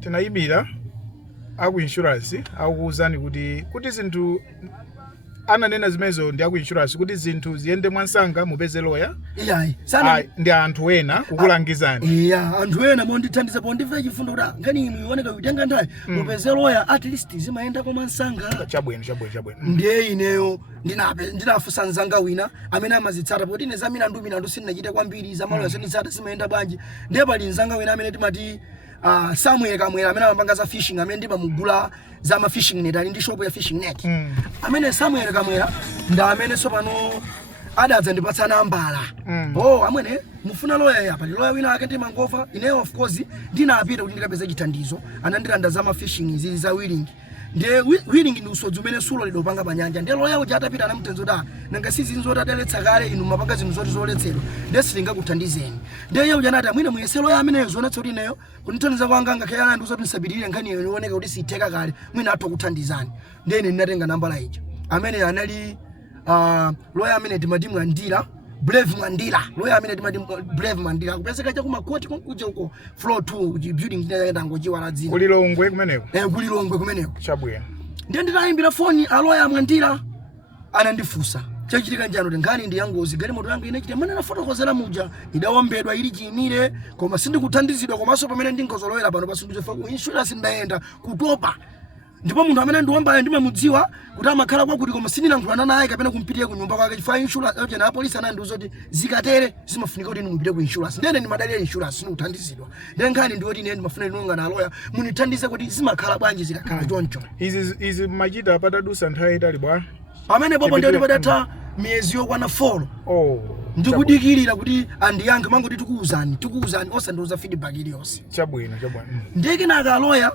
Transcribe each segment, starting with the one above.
Tinaibira aku insurance akuuzani kuti zinthu ananena zimezo ndi aku insurance kuti zinthu ziyende mwansanga mupeze lawyer iyayi sana ndi anthu ena kukulangizani iya anthu ena mondithandiza pondimva chifundo kuti ngani inu ioneka kutenga nthawi mupeze lawyer at least zimayenda kwa mwansanga chabwino ndiye ineyo ndinafusa nzanga wina amene amazitsata poti ine za milandu sindinachite kwambiri za malo yasenitsata zimayenda bwanji ndiye pali nzanga wina amene timati Samuel Kamwera amene amapanga za fishing amene ndimamugula za ma fishing net ali ndi shop ya fishing net amene Samuel Kamwera nda amene sopano adadza ndipatsa nambala amene mufuna lawyer yapa lawyer wina ake ndimangova ineyo of course ndinapita kuti ndikapeze chithandizo anandilanda za ma fishing zili za willing ndiye willing ndi usodzi umene sulo lidopanga panyanja ndiye lawyer uja atapita anamtenzo da nanga sizinzo tadaletsa kale inu mapanga zinthu zoti zoletsedwa ndiye singakuthandizeni ndiye yeye uja anati mwina muyese lawyer amene zonetsa kuti ineyo kunithandiza kwanga ngakhale ndi usoti nsabirire nkhani iyo ioneka kuti sitheka kale mwina atho kuthandizani ndiye ine ndinatenga nambala ija amene anali lawyer amene timati Mwandira Brave Mwandira lawyer amene timati Brave Mwandira kupezeka cha kumakoti kuja uko floor 2 building ndinaenda ngochiwala dzina kulilongwe kumeneko kulilongwe kumeneko chabwino ndiye nditayimbira phone lawyer Mwandira anandifusa chachitika njano ngani ndi yangozi galimoto yangu ine chite mana nafotokozera muja idawombedwa ili chimire koma sindikuthandizidwa komanso pamene ndingozolowera pano pasinduzefa ku insurance ndaenda kutopa ndipo munthu amene ndiwomba ndimamudziwa kuti amakhala kwakuti koma sindinalankhulana naye kapena kumpitira ku nyumba kwake chifukwa insurance yote na police anandiuza kuti zikatere zimafunika kuti mupite ku insurance ndene ndimadalira insurance sindikuthandizidwa ndiye nkhani ndi kuti ine ndimafuna ndinonga na lawyer munithandize kuti zimakhala bwanji zikakhala choncho izi machita patadusa nthawi itali bwa pamene popo ndiye padatha miezi yokwana 4 ndikudikirira kuti andiyankhe mangoti tikuuzani osandiuza feedback iliyonse chabwino ndiye kenaka lawyer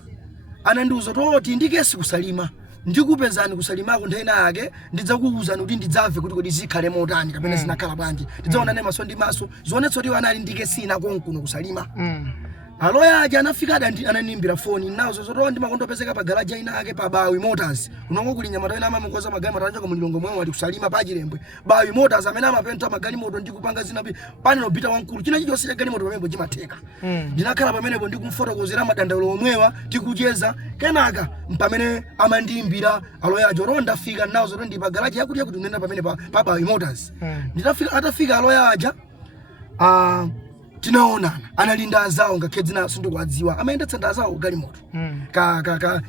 anandiuza kuti ndikesi kusalima ndikupezani kusalimako nthena yake ndidzakuuzani kuti ndidzamve kuti kodi zikhale motani kapena zinakhala bwanji tidzaona ne maso ndi maso zionetsa kuti anali ndikesi ina konkuno kusalima lawyer aja anafika ananimbira phone nazo zoto ndimakondopezeka pa garage ina yake pa Bawi Motors unongo kuli nyamata ina amamukoza magali matanja kwa mulilongo mwe wali kusalima pa Chilembwe Bawi Motors amene amapenta magali moto ndikupanga zinapi pani no bita wankulu china chilichonse gali moto pamene chimatheka ndinakhala pamenepo ndikumfotokozera madandaulo omwewa tikucheza kenaka mpamene amandiimbira lawyer aja ronda fika nazo zoto ndi pa garage yakuti unena pamene pa Bawi Motors nditafika atafika lawyer aja tinaonana analinda azawo ngakhedzi naso ndikuwadziwa amayendetsa ndazawo galimoto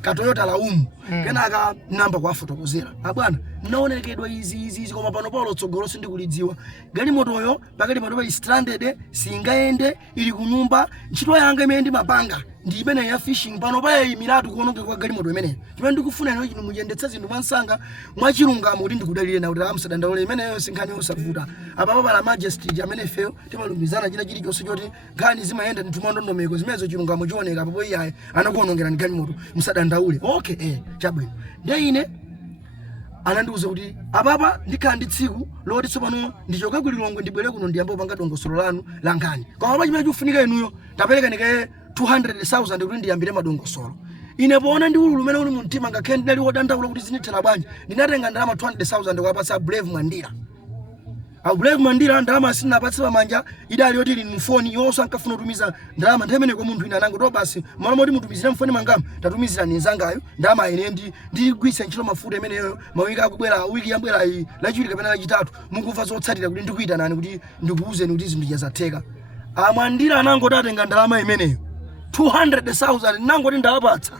ka Toyota Laumu kenaka namba kwa fotokozera bwana naonekedwa izi koma pano Paulo tsogolo sindikulidziwa galimotoyo pakati pano stranded singayende ili kunyumba ntchito yanga imene ndimapanga ndi imene ya fishing pano paye miratu kuononga kwa galimoto imene chimene ndikufuna ino chino muyendetsa zinthu mwansanga mwachilungamo kuti ndikudalire na kuti amsadandaule imene yonse nkhani yosavuta apa pala majesty amene feo timalumizana chilichonse choti nkhani zimayenda ndithumandondomeko zimenezo chilungamo chioneka papo iyaye anakuonongera ndi galimoto msadandaule okay chabwino ndiye ine anandiuza kuti apapa ndikhala ndi tsiku loti tsopano ndichoka kulilongwe ndibwere kuno ndiyambo panga dongosolo lanu la nkhani koma chimene chikufunika inuyo tapereka ndike 200,000 kuti ndiyambire madongosolo ine poona ndi ululu umene uli mu mtima ngakhale ndinali wodandaula kuti zinithera bwanji ndinatenga ndalama 200,000 kwapasa Brave Mwandira Brave Mwandira ndalama sinapatsa pamanja idali yoti ili mfoni yonse ankafuna kutumiza ndalama ndemene kwa munthu ina anango to basi mwana moti mutumizira mfoni mangama tatumizira nzangayo ndalama ine ndigwisa ntchito mafuta imeneyo mawiki akubwera wiki yabwera lachiwiri kapena lachitatu mukumva zotsatira kuti ndikuita nani kuti ndikuuzeni kuti zinthu zatheka Mwandira anango tatenga ndalama imeneyo 200,000 nango kuti ndawapatsa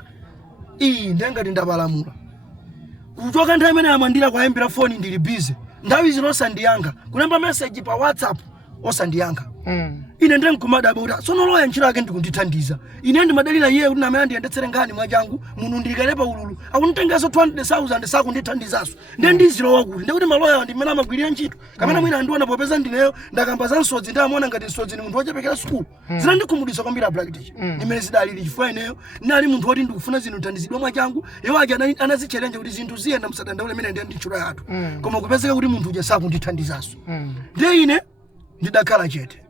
ndengati ndapalamula kuchoka nthawi imene Mwandira kwayimbira phone ndili busy ndawi zinosandiyankha kulemba message pa WhatsApp osandiyankha ine ndinkumadabe kuti sono lawyer ntchito yake ndikundithandiza ine ndimadalira iye kuti amene ndiyendetsere nkhani mwachangu munthu ndikalepa ululu akunitengeso 200,000 sakundithandizaso ndiye ndizilowa kuti ndikuti maloya ndi mmene amagwirira ntchito kamene mwina andiona popeza ndineyo ndakamba za nsodzi ndi amona ngati nsodzi ni munthu wochepekera sukulu zinandikhumudwitsa kwambiri Black Teacher ndimene zidalili chifukwa ineyo ndinali munthu woti ndikufuna zinthu thandizidwa mwachangu iwo aja anazichelenja kuti zinthu ziyenda msadandaule imene ndiye ndi ntchito yathu koma kupezeka kuti munthu uja sakundithandizaso ndiye ine ndidakhala chete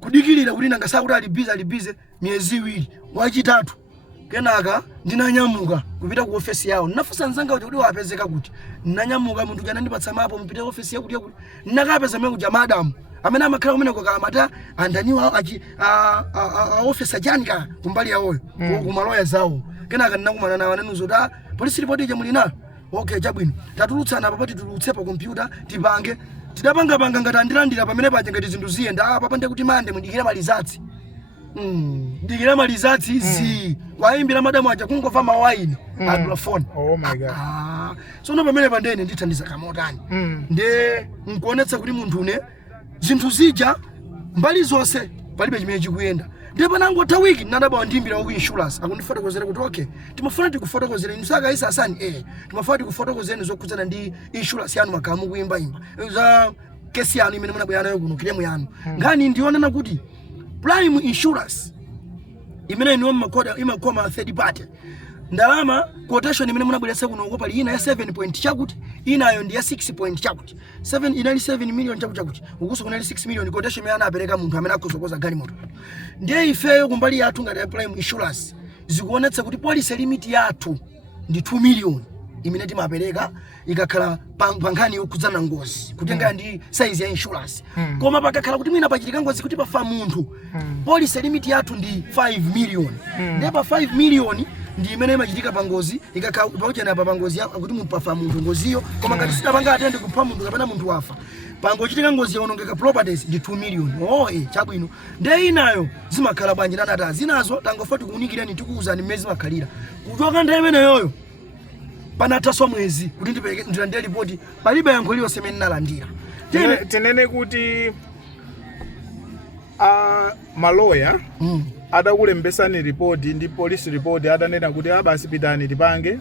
kudikirira kuti nanga sakuti ali busy miezi 2 wachitatu kenaka ndinanyamuka kupita ku office yawo nafusa nzanga kuti wapezeka kuti nanyamuka munthu anandipatsa mapo mpita office yakuti nakapeza mwe kuja madam amene amakhala kumene kukamata andaniwa officer janika kumbali yawoyo kumaloya zawo kenaka ndinakumana nawo anenuzo ta police report ije muli nayo okay chabwino tatulutsana apa pati tulutse pa computer tipange tidapanga ngati andilandira pamene paja ngati zinthu ziyenda apa pande kuti mande mudikira malizatsi ndikira malizatsi waimbira madamu aja kungova mawaini adula phone. Oh my god. So no pamene pandene ndithandiza kamotani nde nkuonetsa kuti munthu une zinthu zija mbali zonse palibe chimene chikuyenda ndipo panango tawiki ndadaba ndimbira ku insurance akundifotokozera kuti okay timafuna tikufotokozera inusaka isa asani timafuna tikufotokozera zokhudzana ndi insurance yanu makamu kuimba za kesi yanu imene munabwera nayo kuno kilemu yanu ngani ndionana kuti prime insurance imene niwo makoda imakoma third party ndalama quotation imene munabweretsa kuno ko pali ina ya 7 point chakuti inayo ndi ya 6 point chakuti 7 inali 7 million chakuti ukuso kunali 6 million quotation imene anapereka munthu amene akhozokoza galimoto ndiye ifeyo kumbali yathu ngati ya prime insurance zikuonetsa kuti policy limit yathu ndi 2 million imene timapereka ikakhala pankhani yokudzana ngozi kutenga ndi size ya insurance koma pakakhala kuti mwina pachitika ngozi kuti pafa munthu policy limit yathu ndi 5 million ndiye pa 5 million ndi imene imachitika pangozi ikakhala pauchena pa pangozi akuti mupafa munthu ngoziyo koma ngati sidapanga atende kupha munthu kapena munthu wafa pangochitika ngozi yaonongeka properties ndi 2 million chabwino ndiye inayo zimakhala bwanji nanata zinazo tangofa tikuunikirani tikuuzani mmene zimakhalira kuchoka ndiye imene yoyo panataso mwezi kuti ndilandire report palibe yankho lililonse imene nalandira tenene kuti maloya adakulembesani report ndi police report adanena kuti basi pitani tipange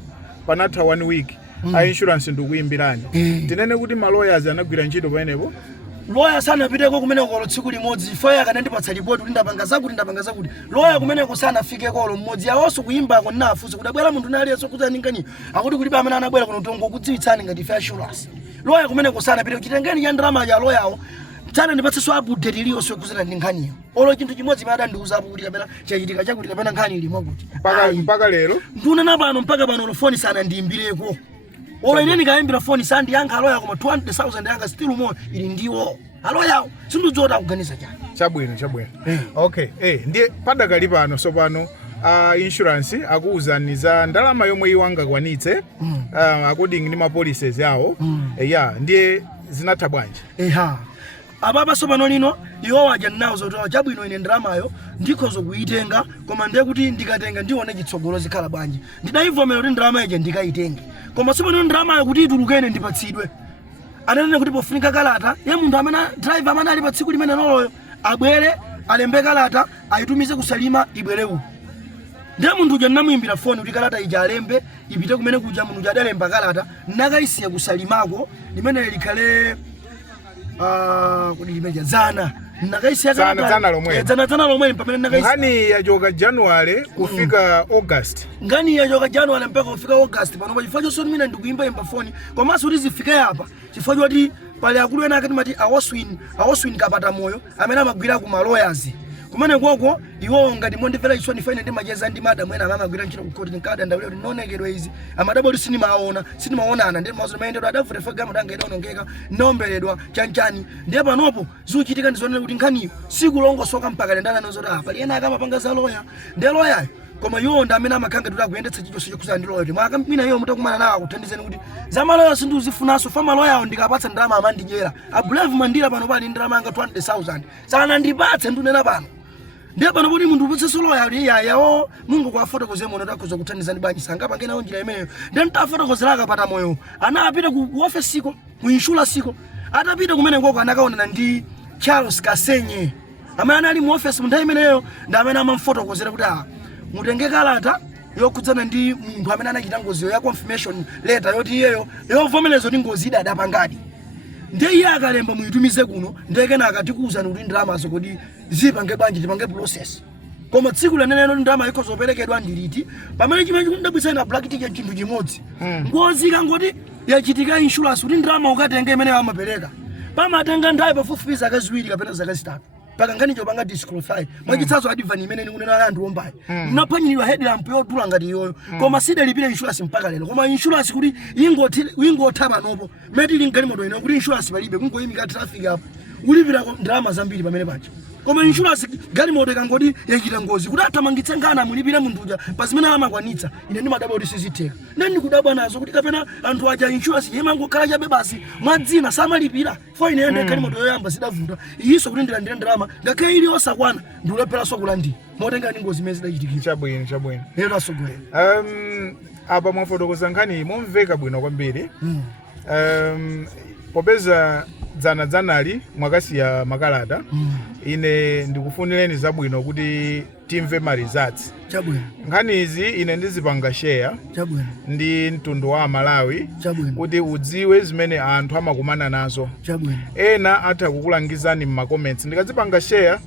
panatha 1 week a insurance ndikuyimbirani tenene kuti maloyers anagwira ntchito paenepo lawyer sana piteko kumene kolo tsiku limodzi ifoya akanandipatsa report kuti ndapanga zakuti lawyer kumene kusana afike kolo mmodzi awonso kuyimba ko nafunsa kuti abwera munthu nali yeso kuti anikani akuti kulibe amene anabwera kuno tongo kudziwitsani ngati fa insurance lawyer kumene kusana piteko chitengeni ya ndalama ya lawyer awo tsana ndipatse so update iliyonse kuzana ndi nkhaniyo olo chinthu chimodzi imene adandiuzapo kuti kapena chachitika chakuti kapena nkhani ilimo kuti mpaka lero nduna pano mpaka pano phone sana ndiyimbireko olo ine ndikayimbira phone sandi yankha aloya koma 200,000 yanga still more ili ndiwo aloya sindidzota kuganiza chani chabwino okay ndiye padakali pano so pano insurance akuuzani za ndalama yomwe iwanga kwanitse according ndi ma policies yawo ndiye zinatha bwanji ababa so pano lino iwo waja nawo zotowa chabwino ine ndalamayo ndikhoza kuyitenga koma ndiye kuti ndikatenga ndione chitsogolo zikhala bwanji ndidayivomera kuti ndalama ije ndikayitenge koma so pano ndalamayo kuti itulukene ndipatsidwe ananena kuti pofunika kalata ya munthu amene driver amene ali pa tsiku limene loloyo abwere alembe kalata ayitumize kusalima ibwerewu ndiye munthu uja ndinamuyimbira phone kuti kalata ija alembe ipite kumene kuja munthu uja adalemba kalata nakayisiya kusalimako limene likhale kuti limeja zana nakaisiya zana lomwe pamene nakaisiya ngani yachoka January kufika August ngani yachoka January mpaka kufika August pano chifukwa chonse mina ndikuyimba phone komanso kuti zifike apa chifukwa choti pali akulu ena akati mati awoswin kapata moyo amene amagwira ku lawyers kumene koko iwo ngati mondivera isoni fine ndi macheza ndi madam ena amagwira ntchito ku court nkada ndawira kuti nonekedwa izi amadaboli sinimaonana ndi mazo mayendedwa adavuta foga mudanga idonongeka nomberedwa chanchani ndiye panopo zuchitika ndizonena kuti nkhaniyo sikulongosoka mpaka ndana nozoti pali ena akamapanga za lawyer ndi lawyer koma iwo ndi amene amakhanga kuti akuyendetsa chilichonse chokhudzana ndi lawyer mwaka mina iwo mutakumana nawo akuthandizeni kuti za maloya sindizifunanso fa maloya ndikapatsa ndalama amandidyera Brave Mandira pano pali ndalama anga 200,000 sana ndipatse ndunena pano ndiye pano kuti munthu upatse solo yawo Mungu kwa fotokoze mono takhoza kuthandizani bwanji sanga pangena njira imeneyo ndiye mtafotokozera akapata moyo anapita ku office siko ku insurance siko atapita kumene ngoko anakaonana ndi Charles Kasenye amene ali mu office mu nthawi imeneyo ndi amene amamfotokozera kuti mutenge kalata yokudzana ndi munthu amene anachita ngoziyo ya confirmation letter yoti iyeyo yovomereza kuti ngozi idapangadi ndiye iye akalemba muyitumize kuno ndiye kena akatikuuzani kuti ndalamazo kodi zipange bwanji tipange process koma tsiku leneleno ndalama ikhoza kuperekedwa ndiliti pamene chimene chikundabwitsa na black ticket chinthu chimodzi ngozi ikangoti yachitika insurance kuti ndalama ukatenge imene amapereka pamatenga nthawi pafupifupi zaka ziwiri kapena zaka zitatu paka ngani chopanga disqualify mwachitsazo adivani imene nikunena anthu ombayi mnaphwanyidwa headlamp yodula ngati iyoyo koma sidalipira insurance mpaka lero koma insurance kuti ingotha panopo meti ili mgalimoto ino kuti insurance palibe kungoyimika traffic apo ulipira ndalama zambiri pamene pacha koma insurance galimoto ikangoti yachita ngozi kuti athamangitse ngana mulipire munthu uja pa zimene amakwanitsa ine ndimadabwa kuti sizitheka ndeni kudabwa nazo kuti kapena anthu aja insurance yemangokhala chabe basi mwadzina samalipira fo ine ende galimoto yoyamba sidavuta iyiso kuti ndilandire ndalama ngakhale ili osakwana ndiulepheranso kulandira motenga ndi ngozi imene zidachitikira chabwino lero tasogolera apa mwafotokoza nkhani momveka bwino kwambiri popeza dzanali mwakasiya makalata ine ndikufunireni zabwino kuti timve ma results chabwino nkhani izi ine ndizipanga share chabwino ndi mtundu wa Malawi chabwino kuti udziwe zimene anthu amakumana nazo chabwino ena atha kukulangizani mma comments ndikazipanga share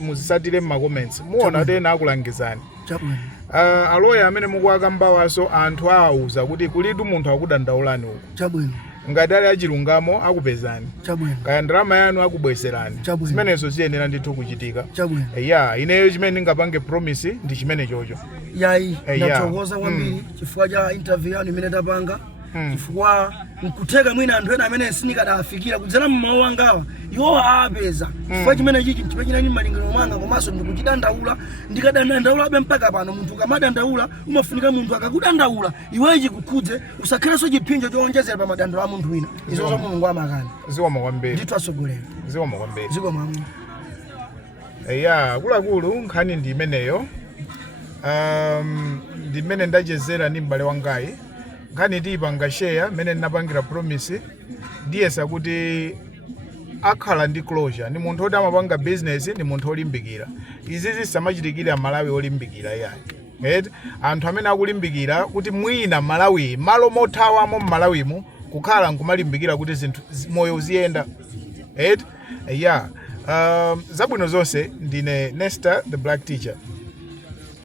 muzisatire mma comments muona kuti ena akulangizani chabwino aloya amene mukuwakambawaso anthu awauza kuti kulitu munthu akudandaulani uku chabwino ngati ali achilungamo akupezani chabwino kaya ndalama yanu akubweserani Chabwino. zimenezo ziyenera ndithu kuchitika chabwino ya ineyo chimene ndingapange promise ndi chimene chocho yayi yeah. ndathokoza kwambiri chifukwa cha interview yanu imene tapanga chifukwa nkutheka mwina anthu ena amene sinikadafikira kudzera mmawu angawa iwo apeza chifukwa chimene chichi chimene chinali m'malingiro mwanga komanso ndikuchidandaula ndikadandaulabe mpaka pano munthu ukamadandaula umafunika munthu akakudandaula iweyo chikukhudze usakhalenso chipinjo chowonjezera pa madandaulo a munthu wina izo za mulungu amakani ziwoma kwambiri ndithu asogolera ziwoma kwambiri ziko mwamu ya akuluakulu nkhani ndi imeneyo ndi mmene ndachezera ndi m'bale wangayi nkhani tiyipanga share mmene ndinapangira promise ndiyesa kuti akhala ndi closure ndi munthu oti amapanga business ndi munthu olimbikira izi zisamachitikira Malawi olimbikira yayi anthu amene akulimbikira kuti mwina Malawi malo mothawamo m'Malawimo kukhala nkumalimbikira kuti zinthu moyo uziyenda zabwino zonse ndine Nesta the Black Teacher.